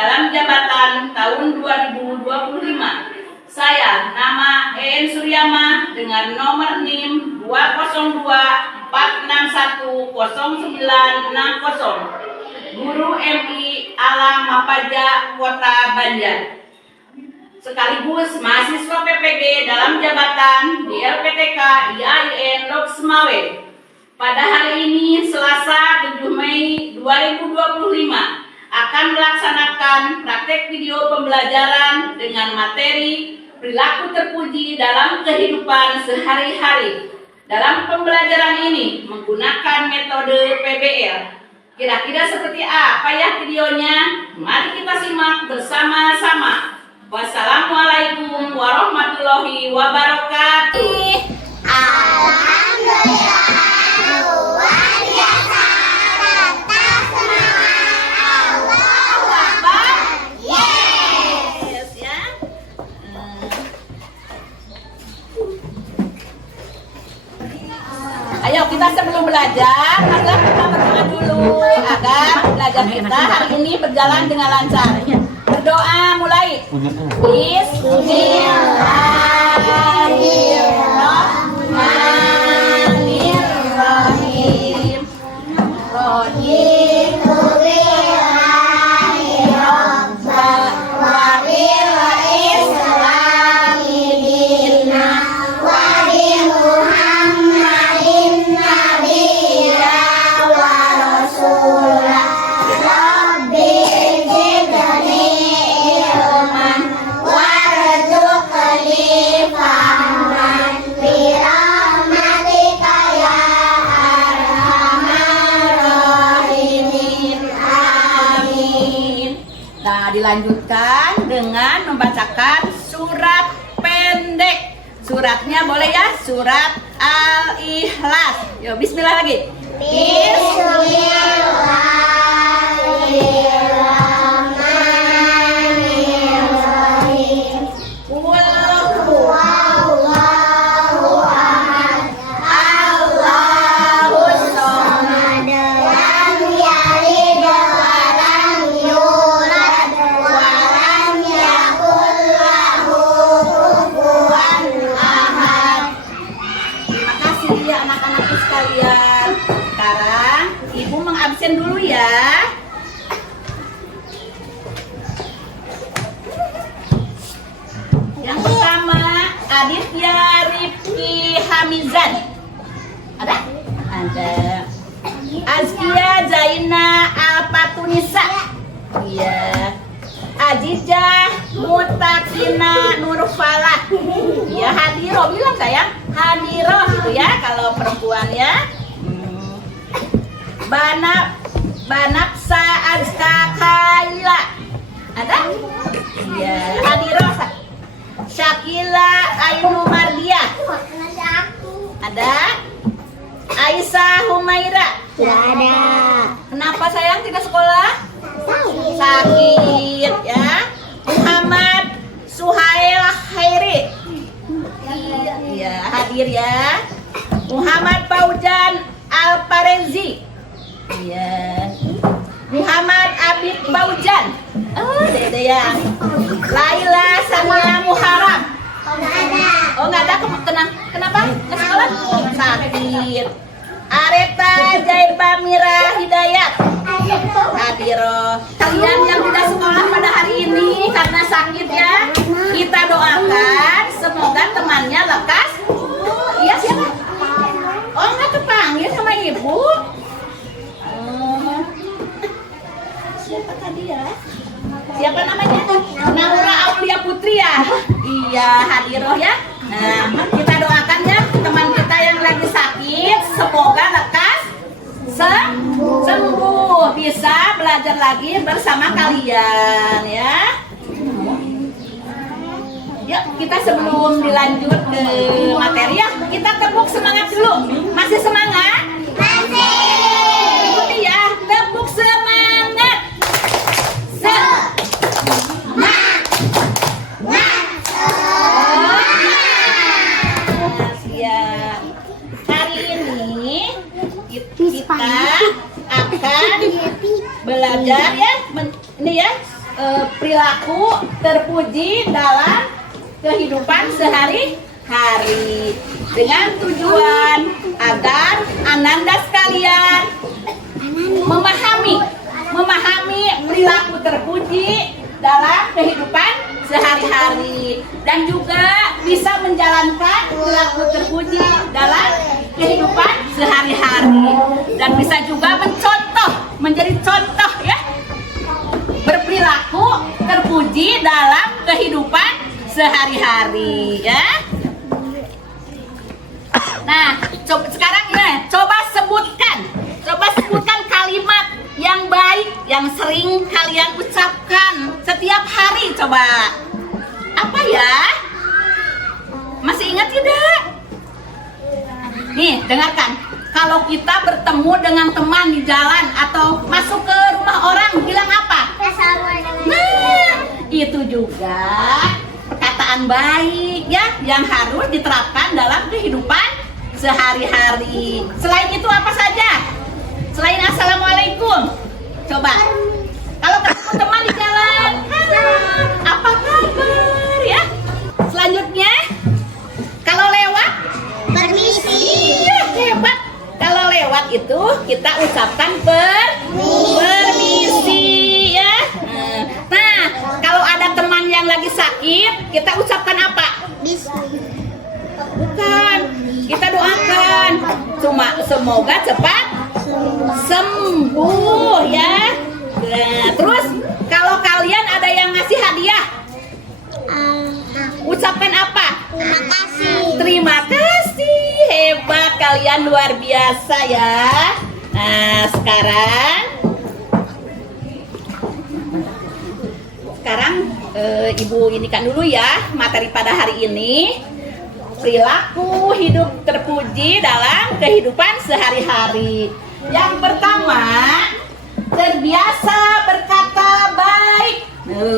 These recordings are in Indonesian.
dalam jabatan tahun 2025. Saya nama En Suryama dengan nomor NIM 202461090, guru MI Alam Mapaja Kota Banjar. Sekaligus mahasiswa PPG dalam jabatan di LPTK IAIN Lok Semawe. Pada hari ini Selasa 7 Mei 2025 akan melaksanakan praktek video pembelajaran dengan materi perilaku terpuji dalam kehidupan sehari-hari. Dalam pembelajaran ini menggunakan metode PBL. Kira-kira seperti apa ya videonya? Mari kita simak bersama-sama. Wassalamualaikum warahmatullahi wabarakatuh. Alhamdulillah, luar biasa, tetap semangat, Allahu Akbar, yes ya. Ayo kita sebelum belajar, marilah kita berdoa dulu agar belajar kita hari ini berjalan dengan lancar. Berdoa mulai. Bismillahirrahmanirrahim. Raditu billahi rabban wa bil islami dinan wa bi Muhammadin nabiyya wa rasulah. Rabbi zidni ilman warzuqni fahman bi rahmatika ya arhamar rahimin. Amin. Nah, dilanjutkan dengan membacakan surat pendek. Suratnya boleh ya, surat Al-Ikhlas. Yo, bismillah lagi. Bismillahirrahmanirrahim. Qul huwallahu ahad, Allahus samad, lam yalid wa lam yulad wa lam yakul lahu kufuwan ahad. Terima kasih ya anak-anakku sekalian. Sekarang Ibu mengabsen dulu ya. Yang pertama, Aditya Rifki Hamizan. Ada? Ada. Azkia Zaina Alpatunisa. Iya. Ajijah Mutakina Nurfalah. Ya, Hadiro bilang sayang. Hadiro gitu ya kalau perempuan ya. Banapsa Azka Kaila. Ada? Iya. Hadiro. Syakila Ainu Mardia. Ada? Aisyah Humaira. Tidak ada. Kenapa sayang tidak sekolah? Sakit ya. Muhammad Suhail Khairi. Iya, hadir ya. Muhammad Paujan Alparezi. Iya. Muhammad Abid Paujan. Oh, dede ya. Laila Samia Muharram. Oh, nggak ada. Kenapa? Nggak sekolah? Sakit. Areta Jaiba Mira Hidayat. Hadiro. Kalian yang tidak sekolah pada hari ini karena sakit ya, kita doakan semoga temannya lekas. Iya siapa? Oh, nggak kepanggil sama ibu. Siapa tadi ya? Siapa namanya? Naura Aulia Putri ya? Iya, Hadiroh ya. Nah, kita doakan ya teman kita yang lagi sakit, semoga lekas sembuh, bisa belajar lagi bersama kalian ya. Yuk, kita sebelum dilanjut ke materi ya, kita tepuk semangat dulu. Masih semangat? Masih. Ikuti ya, tepuk semangat. Siap. Hari ini kita akan belajar ya, ini ya perilaku terpuji dalam kehidupan sehari-hari dengan tujuan agar Ananda sekalian memahami perilaku terpuji dalam kehidupan sehari-hari dan juga bisa menjalankan perilaku terpuji dalam kehidupan sehari-hari dan bisa juga menjadi contoh ya berperilaku terpuji dalam kehidupan sehari-hari ya. Nah, sekarang ya, coba sebutkan kalimat yang baik yang sering kalian ucapkan setiap hari. Coba. Apa ya? Masih ingat tidak? Nih, dengarkan. Kalau kita bertemu dengan teman di jalan atau masuk ke rumah orang, bilang apa? Nah, itu juga perkataan baik ya yang harus diterapkan dalam kehidupan sehari-hari. Selain itu apa saja? Selain assalamualaikum. Coba. Kalau ketemu teman di jalan, halo, apa kabar ya? Selanjutnya, kalau lewat, Permisi. iya hebat. Kalau lewat itu kita ucapkan permisi ya. Nah, kalau ada teman yang lagi sakit, kita ucapkan apa? Bukan, kita doakan. Semoga cepat sembuh ya. Nah, terus kalau kalian ada yang ngasih hadiah, ucapkan apa? Terima kasih. Terima kasih, hebat kalian, luar biasa ya. Nah, sekarang Ibu inikan dulu ya materi pada hari ini. Perilaku hidup terpuji dalam kehidupan sehari-hari. Yang pertama, terbiasa berkata baik.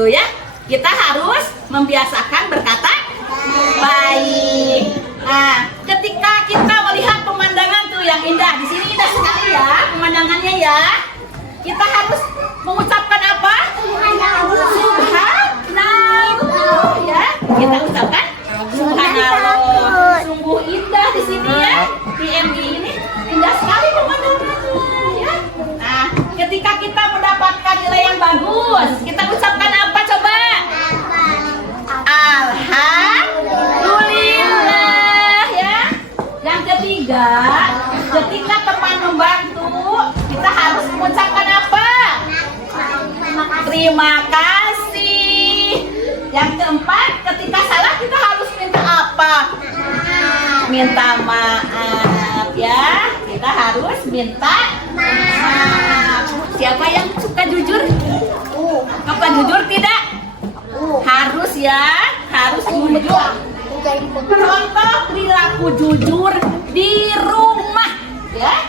Ya, kita harus membiasakan berkata baik. Nah, ketika kita melihat pemandangan tuh yang indah, di sini indah sekali ya pemandangannya ya. Kita harus mengucapkan apa? Subhanallah ya. Kita ucapkan subhanallah. Sungguh indah di sini ya. Di MI ini indah sekali pemandangannya ya. Nah, ketika kita mendapatkan nilai yang bagus, kita ucapkan apa coba? Alhamdulillah ya. Yang ketiga, ketika teman membantu, kita harus mengucapkan apa? Terima kasih. Yang keempat, ketika salah kita harus minta apa? Minta maaf ya. Kita harus minta maaf. Siapa yang suka jujur? Apa jujur tidak? Harus ya, harus jujur. Contoh perilaku jujur di rumah ya.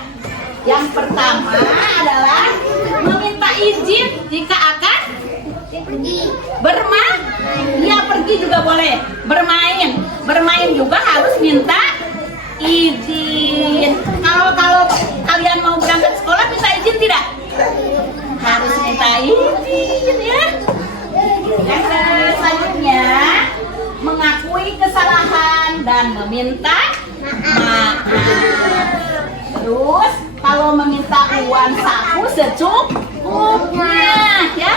Yang pertama adalah meminta izin jika akan bermain. Ya, pergi juga boleh. Bermain juga harus minta izin. Kalau kalian mau berangkat sekolah minta izin tidak? Harus minta izin ya. Yang selanjutnya, mengakui kesalahan dan meminta maaf. Terus kalau meminta uang saku secukupnya ya.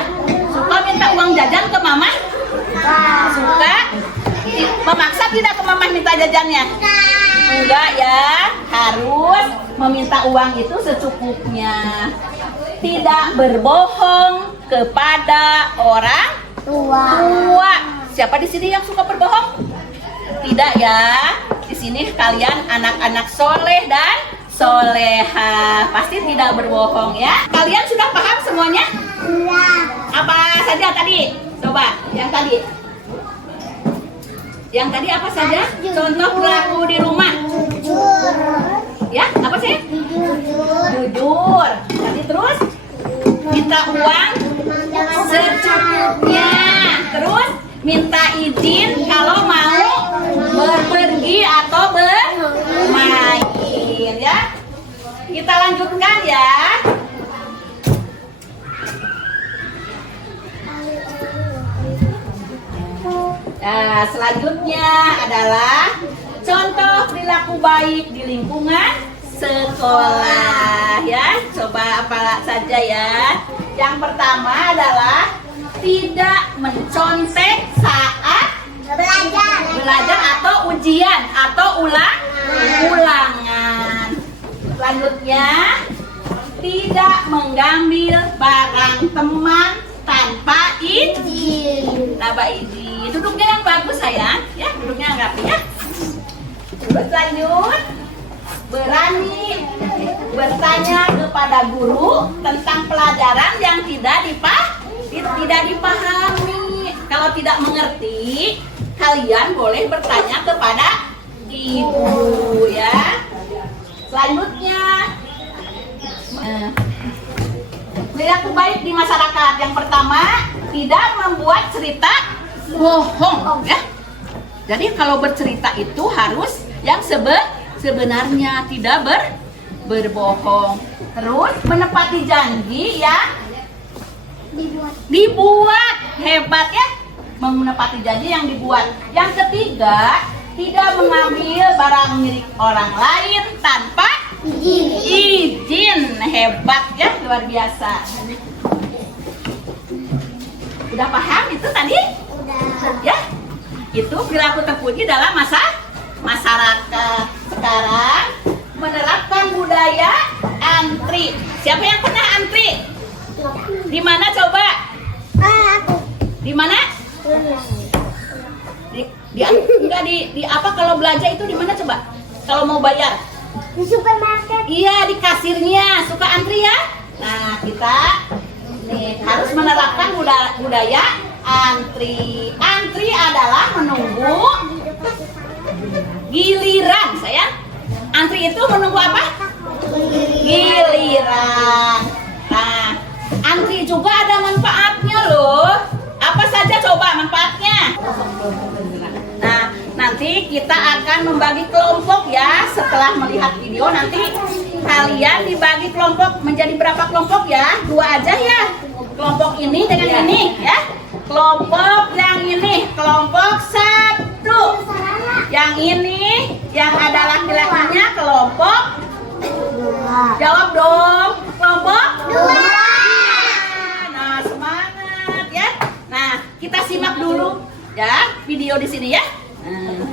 Suka minta uang jajan ke mama? Suka? Memaksa tidak ke mama minta jajannya? Enggak ya. Harus meminta uang itu secukupnya. Tidak berbohong kepada orang tua. Siapa di sini yang suka berbohong? Tidak ya. Di sini kalian anak-anak soleh dan soleha, pasti tidak berbohong ya. Kalian sudah paham semuanya? Apa saja tadi? Coba yang tadi. Yang tadi apa saja? Contoh perilaku di rumah. Ya, apa sih? Jujur. Tadi terus minta uang secukupnya. Terus minta izin kalau mau pergi atau bermain ya. Kita lanjutkan ya. Nah, selanjutnya adalah contoh perilaku baik di lingkungan sekolah ya. Coba apa saja ya. Yang pertama adalah tidak mencontek saat belajar atau ujian atau ulangan. Selanjutnya, tidak mengambil barang teman tanpa izin. Duduknya yang bagus sayang, ya duduknya yang rapi ya. Terus lanjut, berani bertanya kepada guru tentang pelajaran yang tidak dipahami. Kalau tidak mengerti, kalian boleh bertanya kepada ibu ya. Selanjutnya, perilaku baik di masyarakat. Yang pertama, tidak membuat cerita bohong ya. Jadi kalau bercerita itu harus yang sebenarnya, tidak berbohong. Terus menepati janji yang dibuat. Hebat ya, menepati janji yang dibuat. Yang ketiga, tidak mengambil barang milik orang lain tanpa izin. Hebat ya, luar biasa. Udah paham itu tadi? Ya, itu perilaku terpuji dalam masyarakat. Sekarang menerapkan budaya antri. Siapa yang pernah antri? Di mana coba? Di mana? Enggak di apa kalau belanja itu di mana coba? Kalau mau bayar? Di supermarket. Iya, di kasirnya. Suka antri ya? Nah, kita nih harus menerapkan budaya antri. Antri adalah menunggu giliran, sayang. Antri itu menunggu apa? Giliran. Nah, antri juga ada manfaatnya loh. Apa saja coba manfaatnya? Nah, nanti kita akan membagi kelompok ya. Setelah melihat video nanti kalian dibagi kelompok menjadi berapa kelompok ya? 2 aja ya. Kelompok ini dengan ini ya. Kelompok yang ini, kelompok 1. Yang ini yang ada laki-lakinya kelompok. Jawab dong. Kelompok 2. Nah, semangat ya. Nah, kita simak dulu ya video di sini ya.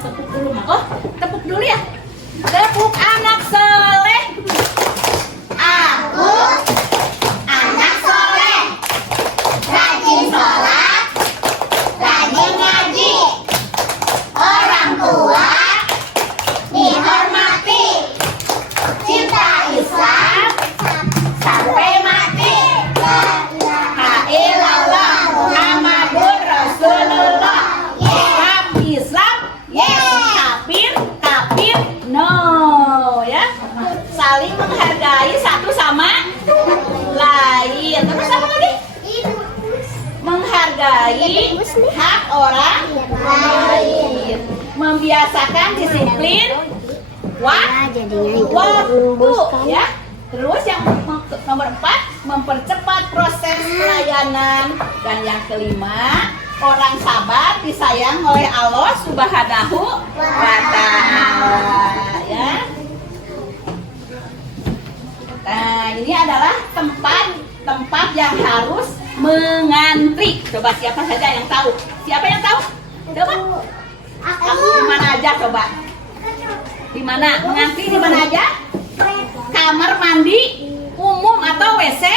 Tepuk dulu, oh, tepuk dulu ya. Tepuk anak soleh. Aku anak soleh, rajin sholat, rajin ngaji, orang tua dihormati, cinta Islam sampai mati. La ilallah Muhammadur Rasulullah. Islam, yes. Kafir, no, ya. Saling menghargai satu sama lain. Terus apa lagi? Menghargai hak orang lain. Membiasakan disiplin waktu, ya. Terus yang nomor 4, mempercepat proses pelayanan. Dan yang kelima, orang sabar disayang oleh Allah Subhanahu wa Ta'ala ya. Nah, ini adalah tempat yang harus mengantri. Coba siapa saja yang tahu? Siapa yang tahu? Coba. Aku di mana aja coba? Di mana? Mengantri di mana aja? Kamar mandi umum atau WC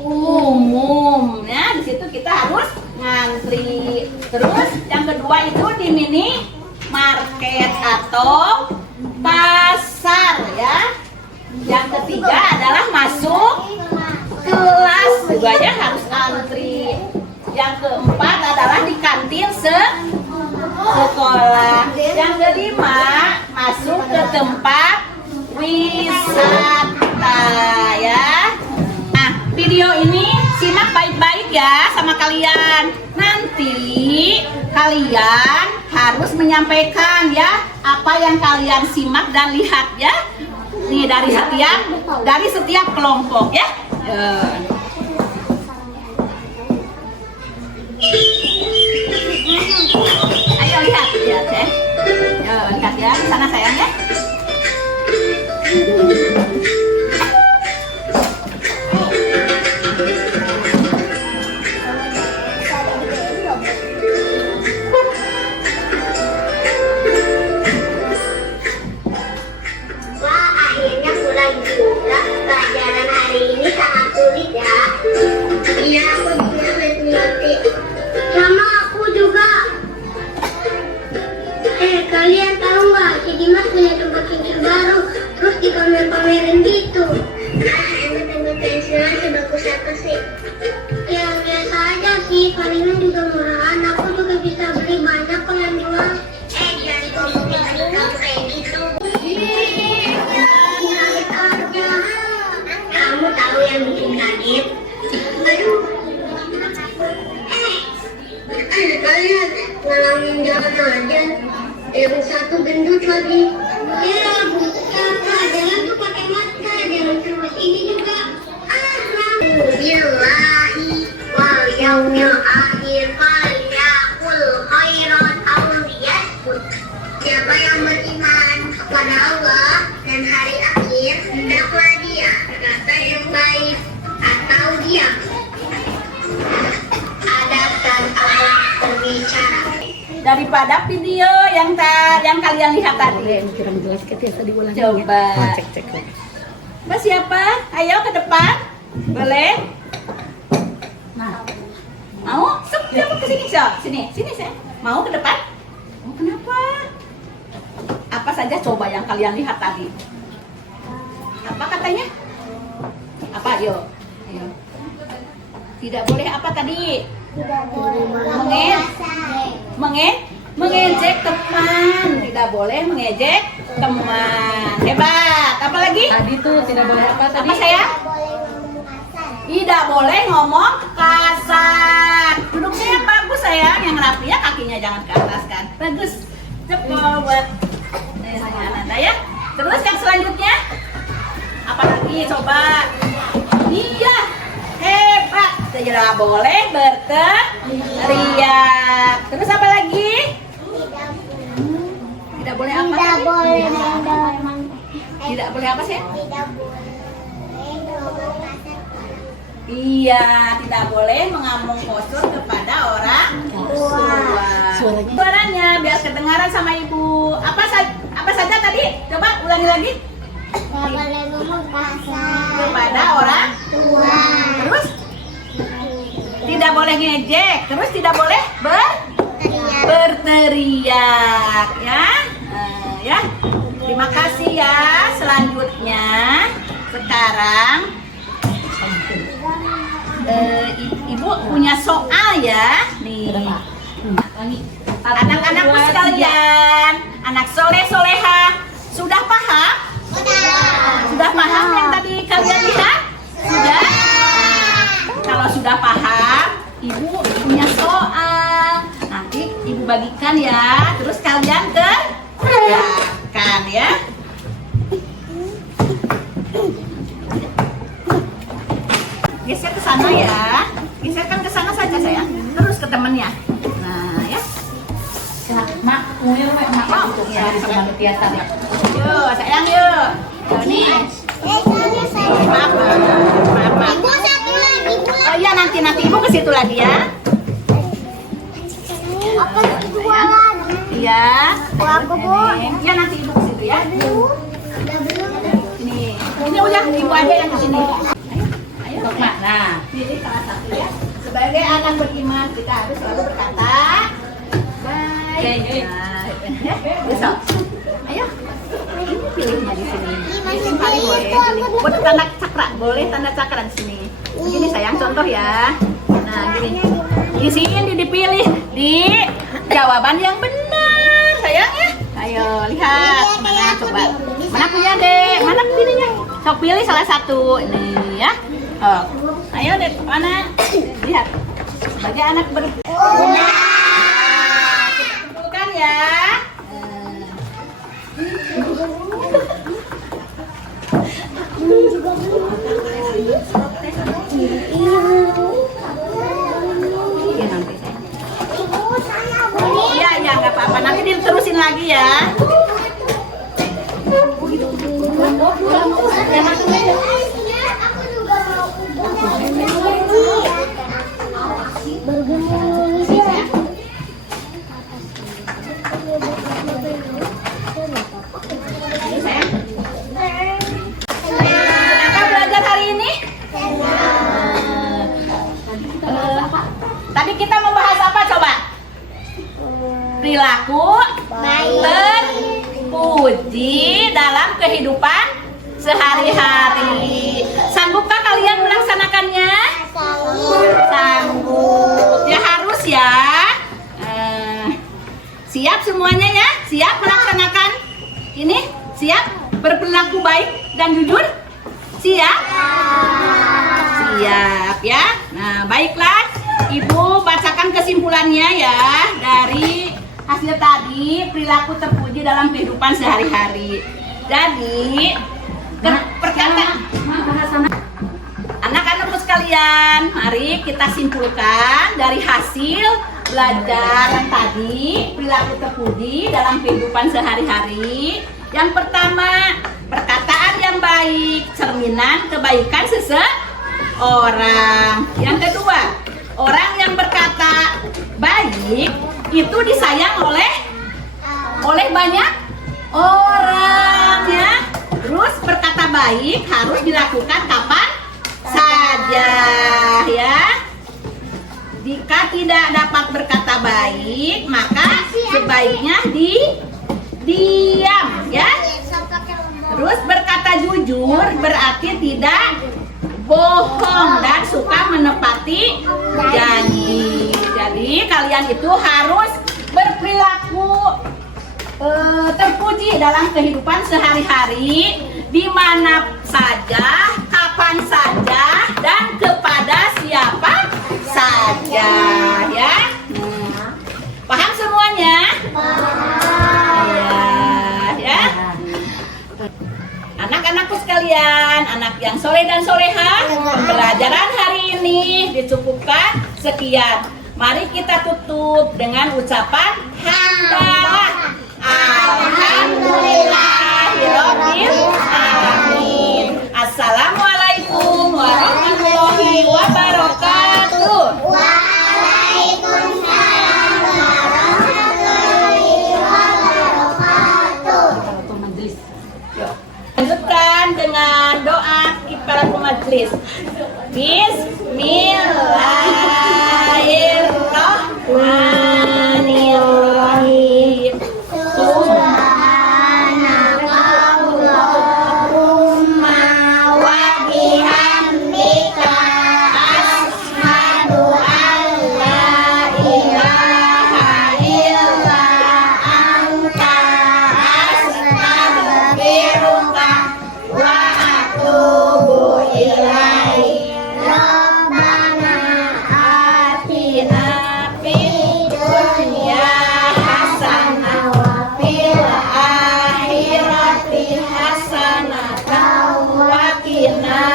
umum ya. Di situ kita harus ngantri. Terus yang kedua itu di mini market atau pasar ya. Yang ketiga adalah masuk kelas, juga ya harus antri. Yang keempat adalah di kantin sekolah. Yang kelima masuk ke tempat wisata ya. Nah, video ini simak baik-baik ya sama kalian. Nanti kalian harus menyampaikan ya apa yang kalian simak dan lihat ya. Nih dari setiap kelompok ya. Ayo lihat. ya di sana sayang ya. Wah, akhirnya pulang juga. Pelajaran hari ini sangat sulit ya. Iya, aku juga ngerti. Sama aku juga. Kalian tahu nggak? Si Dimas punya tempat cincin baru, terus dipamer-pamerin gitu. Emang pensilnya sebagus apa sih? Ya biasa aja sih, palingan juga murahan. Aku juga bisa beli banyak kok yang jual. Jangan ngomongin tadi kamu kayak gitu. Kamu tahu yang bikin kaget? Aduh. Kalian ngalangin jalan aja. Yang satu gendut lagi. Ya, bukan. Jalan tuh pakai mata. Jangan terus ini juga. Billahi wal yaumil akhir falyakul khairan aw liyasmut. Siapa yang beriman kepada Allah dan hari akhir, hendaklah dia berkata yang baik atau diam. Adaptan Allah berbicara. Daripada video yang kalian lihat tadi. Kurang jelas kita tadi ulang Coba. cek. Mas siapa? Ayo ke depan. Boleh? Nah. Mau? Siapa ke sini, so? Sini, saya. Mau ke depan? Oh, kenapa? Apa saja coba yang kalian lihat tadi? Apa katanya? Apa? Ayo. Tidak boleh apa tadi? Tidak boleh Mengejek teman. Tidak boleh mengejek teman. Hebat. Apa lagi? Tadi tuh tidak boleh apa tadi? Apa saya? Tidak boleh ngomong kasar. Duduknya yang bagus sayang, yang rapi ya, kakinya jangan ke atas kan. Bagus. Cepat buat Ananda ya. Terus yang selanjutnya apa lagi? Coba. Iya. Hebat. Tidak boleh berteriak. Terus apa lagi? Tidak boleh apa? Tidak boleh Tidak boleh apa sih? Tidak boleh ngomong kasar. Iya, tidak boleh mengamung kosur kepada orang tua. Suaranya biar kedengaran sama ibu. Apa saja tadi? Coba ulangi lagi. Tidak boleh ngomong kasar Kepada orang tua. Terus tidak boleh ngejek. Terus tidak boleh berteriak ya. Ya. Terima kasih ya. Selanjutnya sekarang ibu punya soal ya. Nih. Anak-anakku sekalian, anak soleh-soleha, sudah paham? Sudah paham yang tadi kalian lihat? Sudah? Kalau sudah paham, ibu punya soal. Nanti ibu bagikan ya. Terus kalian kerjakan ya. Geser ke sana ya. Geserkan ke sana saja sayang. Terus ke temannya. Nah ya. Mak, ya, yuk sayang yuk. Nih. Maaf. Ibu satu lagi. Oh iya nanti ibu ke situ lagi ya. Apa dua lagi? Iya. Aku bu. Iya nanti ibu ke situ ya. Udah belum? Ini udah ibu aja yang ke sini. Ayo. Nah, Pilih salah satu ya. Sebagai anak beriman kita harus selalu berkata baik. Ya, besok. Ayo. Ini pilihnya di sini. Ini paling boleh. Boleh tanda cakra, boleh tanda cakra di sini. Begini sayang contoh ya. Nah, gini. Di sini dipilih di jawaban yang benar sayang ya. Ayo lihat. Mana coba. Mana punya Dek? Mana pilihnya? Sok pilih salah satu. Ini ya. Oh. Ayo Dek, mana? Lihat. Sebagai anak berguna. Kita kumpulkan ya. Iya nanti saya. Iya nggak apa-apa. Nanti diterusin lagi ya. Tadi kita membahas apa coba? Perilaku terpuji dalam kehidupan sehari-hari. Sanggupkah kalian melaksanakannya? Sanggup. Ya harus ya. Siap semuanya ya? Siap melaksanakan ini? Siap berperilaku baik dan jujur? Siap? Siap ya. Nah, baiklah. Ibu bacakan kesimpulannya ya dari hasil tadi, perilaku terpuji dalam kehidupan sehari-hari. Jadi, perkataan anak-anakku sekalian, mari kita simpulkan dari hasil belajar tadi, perilaku terpuji dalam kehidupan sehari-hari. Yang pertama, perkataan yang baik, cerminan kebaikan seseorang. Yang kedua, orang yang berkata baik itu disayang oleh banyak orang ya. Terus berkata baik harus dilakukan kapan saja ya. Jika tidak dapat berkata baik, maka sebaiknya diam ya. Terus berkata jujur berarti tidak bohong dan suka menepati janji. Jadi kalian itu harus berperilaku terpuji dalam kehidupan sehari-hari, di mana saja, kapan saja, dan kepada siapa saja ya. Paham semuanya? Iya ya. Anak-anakku sekalian, anak yang soleh dan soleha, pembelajaran hari ini dicukupkan sekian. Mari kita tutup dengan ucapan hamdalah. Alhamdulillahirabbil alamin. Assalamualaikum warahmatullahi wabarakatuh. Waalaikumsalam warahmatullahi wabarakatuh. Lanjutkan dengan doa kifaratul majelis. Bismillahirrahmanirrahim. Subhanakallahumma wa bihamdika asyhadu an la ilaha illa anta astaghfiruka wa atubu ilaik. Rabbana atina fid dunya hasanah wa fil akhirati hasanah wa qina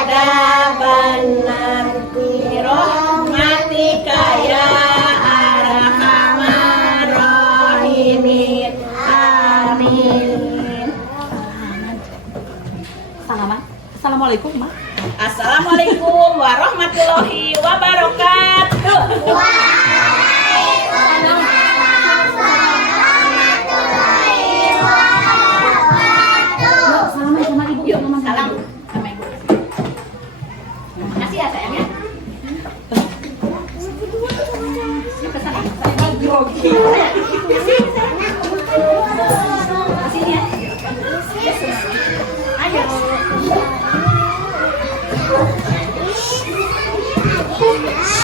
adzabannar. Birahmatika ya arhamar rahimin. Amin. Assalamualaikum, Ma. Assalamualaikum warahmatullahi wabarakatuh. Salaman sama Ibu. Yuk, salam sama ibu. Makasih ya sayangnya. Siapa sana? Saya grogi.